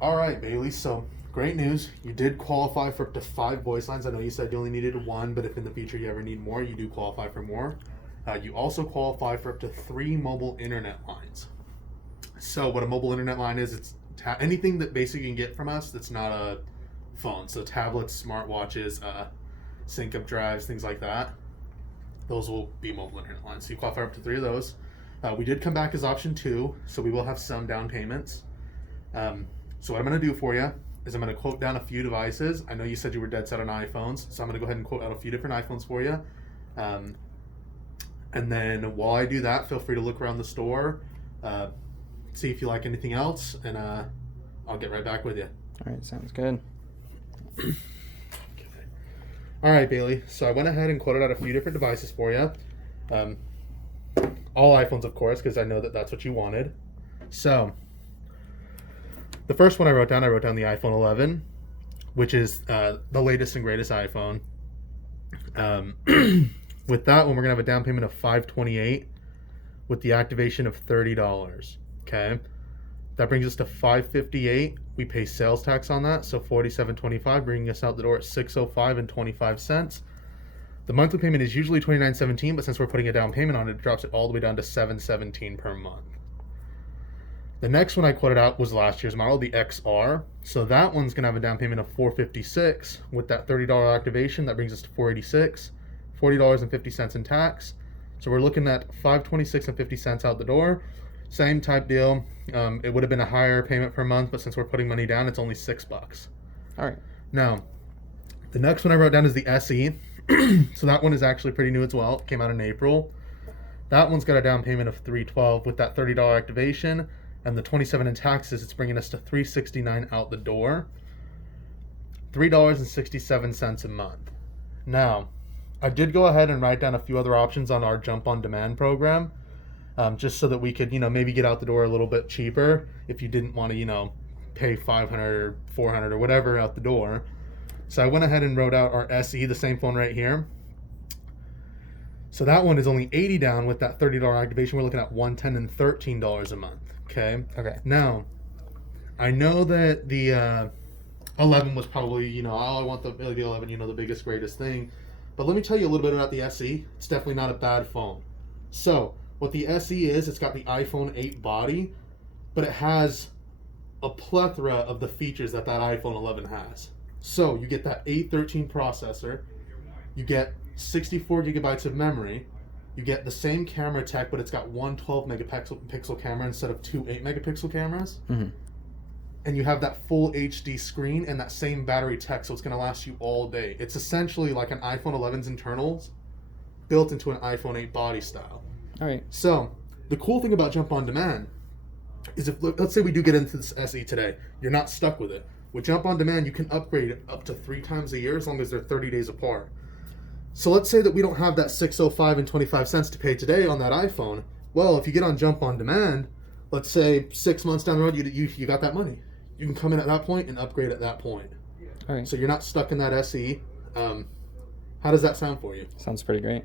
All right, Bailey. So great news. You did qualify for up to 5 voice lines. I know you said you only needed 1, but if in the future you ever need more, you do qualify for more. You also qualify for up to 3 mobile internet lines. So what a mobile internet line is, it's anything that basically you can get from us that's not a phone. So tablets, smartwatches, sync-up drives, things like that. Those will be mobile internet lines. So you qualify up to 3 of those. We did come back as option 2, so we will have some down payments. So what I'm going to do for you is I'm going to quote down a few devices. I know you said you were dead set on iPhones, so I'm going to go ahead and quote out a few different iPhones for you. And then while I do that, feel free to look around the store, see if you like anything else, and I'll get right back with you. All right, sounds good. All right, Bailey. So I went ahead and quoted out a few different devices for you. All iPhones, of course, because I know that that's what you wanted. So the first one I wrote down the iPhone 11, which is the latest and greatest iPhone. With that one, we're going to have a down payment of $528 with the activation of $30. Okay. That brings us to $558. We pay sales tax on that, so $47.25, bringing us out the door at $605.25. The monthly payment is usually $29.17, but since we're putting a down payment on it, it drops it all the way down to $717 per month. The next one I quoted out was last year's model, the XR. So that one's going to have a down payment of $456 with that $30 activation. That brings us to $486, $40.50 in tax. So we're looking at $526.50 out the door. Same type deal. It would have been a higher payment per month, but since we're putting money down, it's only $6. All right. Now, the next one I wrote down is the SE. So that one is actually pretty new as well. It came out in April. That one's got a down payment of $312 with that $30 activation. And the $27 in taxes, it's bringing us to $369 out the door. $3.67 a month. Now, I did go ahead and write down a few other options on our Jump on Demand program, just so that we could, maybe get out the door a little bit cheaper if you didn't want to, pay $500 or $400 or whatever out the door. So I went ahead and wrote out our SE, the same phone right here. So that one is only $80 down with that $30 activation. We're looking at $110 and $13 a month. Okay. Now, I know that the 11 was probably, I want the 11, the biggest, greatest thing. But let me tell you a little bit about the SE. It's definitely not a bad phone. So, what the SE is, it's got the iPhone 8 body, but it has a plethora of the features that iPhone 11 has. So, you get that A13 processor, you get 64 gigabytes of memory, you get the same camera tech, but it's got one 12 megapixel camera instead of 2 8 megapixel cameras. Mm-hmm. And you have that full HD screen and that same battery tech, so it's going to last you all day. It's essentially like an iPhone 11's internals built into an iPhone 8 body style. All right. So the cool thing about Jump on Demand is if, let's say we do get into this SE today, you're not stuck with it. With Jump on Demand, you can upgrade it up to 3 times a year as long as they're 30 days apart. So let's say that we don't have that $605.25 to pay today on that iPhone. Well, if you get on Jump on Demand, let's say 6 months down the road, you got that money. You can come in at that point and upgrade at that point. All right. So you're not stuck in that SE. How does that sound for you? Sounds pretty great.